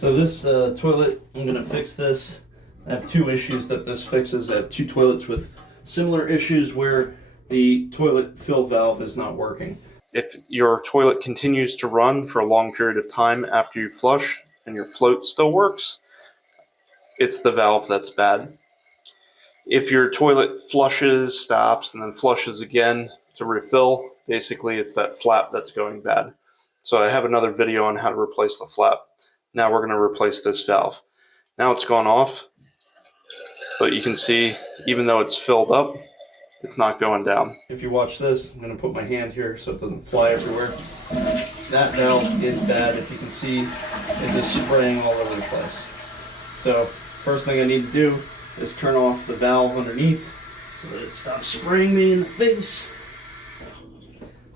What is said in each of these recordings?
So this toilet, I'm gonna fix this. I have two issues that this fixes. I have two toilets with similar issues where the toilet fill valve is not working. If your toilet continues to run for a long period of time after you flush and your float still works, it's the valve that's bad. If your toilet flushes, stops, and then flushes again to refill, basically it's that flap that's going bad. So I have another video on how to replace the flap. Now we're going to replace this valve. Now it's gone off, but you can see even though it's filled up, it's not going down. If you watch this, I'm going to put my hand here so it doesn't fly everywhere. That valve is bad, if you can see, is just spraying all over the place. So first thing I need to do is turn off the valve underneath so that it stops spraying me in the face.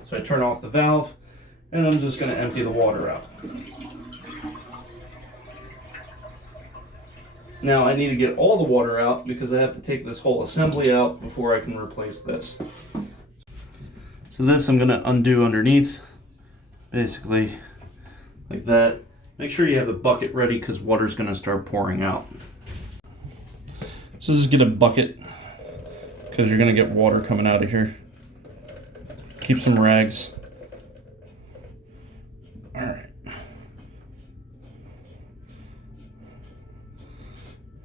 So I turn off the valve and I'm just going to empty the water out. Now I need to get all the water out because I have to take this whole assembly out before I can replace this. So this I'm going to undo underneath, basically like that. Make sure you have the bucket ready because water's going to start pouring out. So just get a bucket because you're going to get water coming out of here. Keep some rags. Alright.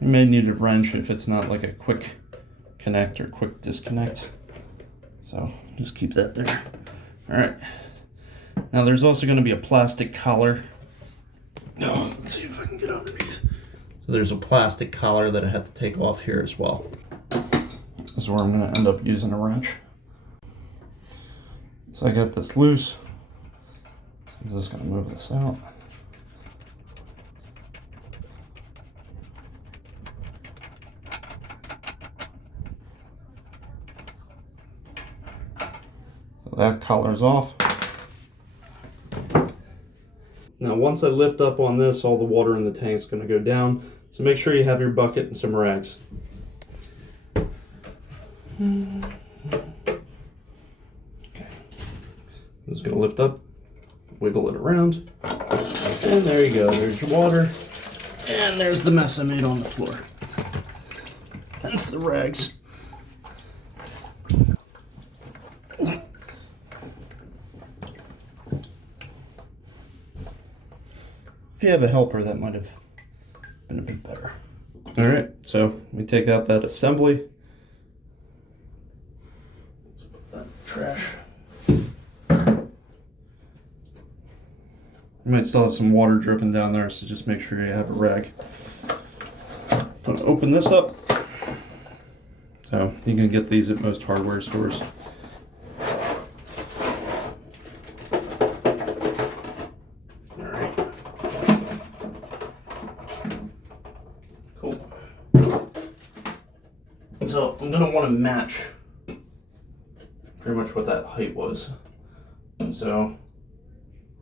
You may need a wrench if it's not like a quick connect or quick disconnect. So just keep that there. Alright. Now there's also going to be a plastic collar. Oh, let's see if I can get underneath. So there's a plastic collar that I have to take off here as well. This is where I'm going to end up using a wrench. So I got this loose. So I'm just going to move this out. So that collar's off. Now once I lift up on this, all the water in the tank is going to go down. So make sure you have your bucket and some rags. Okay. I'm just going to lift up, wiggle it around, and there you go. There's your water, and there's the mess I made on the floor. That's the rags. If you have a helper, that might have been a bit better. All right, so we take out that assembly. Let's put that in the trash. You might still have some water dripping down there, so just make sure you have a rag. I'm gonna open this up. So you can get these at most hardware stores. So I'm going to want to match pretty much what that height was. So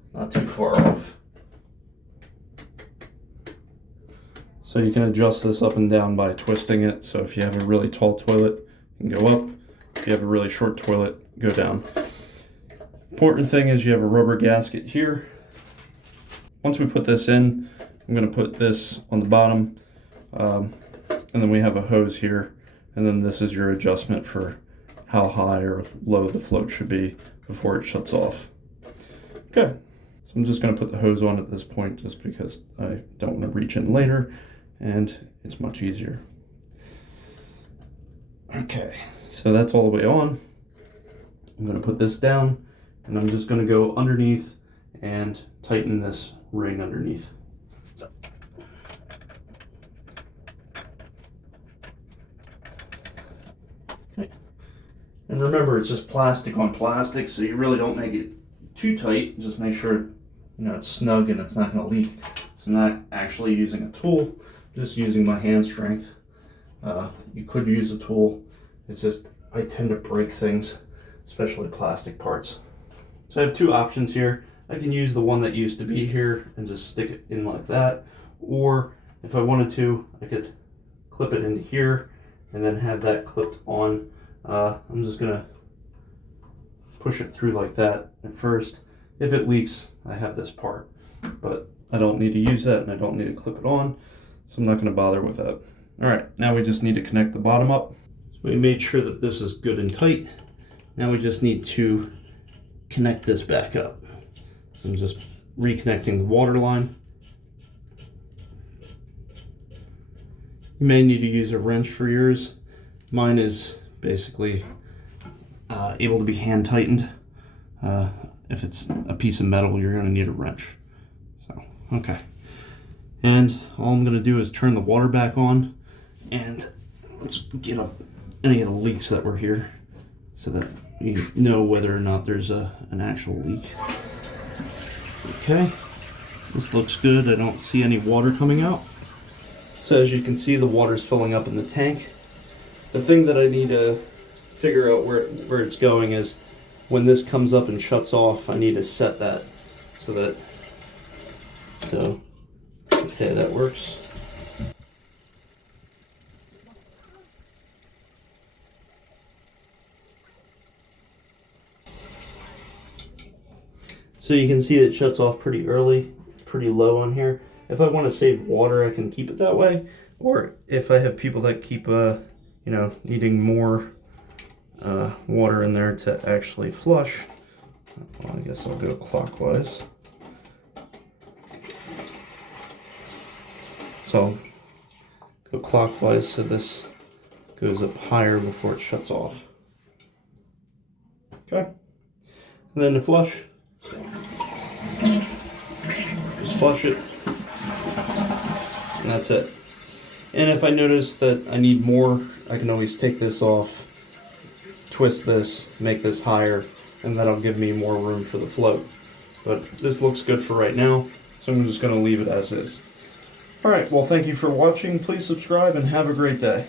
it's not too far off. So you can adjust this up and down by twisting it. So if you have a really tall toilet, you can go up. If you have a really short toilet, go down. Important thing is you have a rubber gasket here. Once we put this in, I'm going to put this on the bottom. And then we have a hose here. And then this is your adjustment for how high or low the float should be before it shuts off. Okay, so I'm just going to put the hose on at this point just because I don't want to reach in later and it's much easier. Okay, so that's all the way on. I'm going to put this down and I'm just going to go underneath and tighten this ring underneath. So. And remember, it's just plastic on plastic, so you really don't make it too tight. Just make sure it's snug and it's not going to leak. So I'm not actually using a tool, just using my hand strength. You could use a tool. It's just I tend to break things, especially plastic parts. So I have two options here. I can use the one that used to be here and just stick it in like that. Or if I wanted to, I could clip it into here and then have that clipped on. I'm just going to push it through like that at first. If it leaks, I have this part. But I don't need to use that, and I don't need to clip it on, so I'm not going to bother with that. All right, now we just need to connect the bottom up. So we made sure that this is good and tight. Now we just need to connect this back up. So I'm just reconnecting the water line. You may need to use a wrench for yours. Mine is basically able to be hand tightened. If it's a piece of metal, you're going to need a wrench. So, okay. And all I'm going to do is turn the water back on, and let's get up any of the leaks that were here so that you know whether or not there's an actual leak. Okay, this looks good. I don't see any water coming out. So as you can see, the water's filling up in the tank. The thing that I need to figure out where it's going is when this comes up and shuts off, I need to set that so okay, that works. So you can see it shuts off pretty early. It's pretty low on here. If I want to save water, I can keep it that way. Or if I have people that keep, needing more water in there to actually flush, well, I guess I'll go clockwise. So I'll go clockwise so this goes up higher before it shuts off. Okay. And then to flush, just flush it. And that's it. And if I notice that I need more, I can always take this off, twist this, make this higher, and that'll give me more room for the float. But this looks good for right now, so I'm just going to leave it as is. Alright, well, thank you for watching. Please subscribe and have a great day.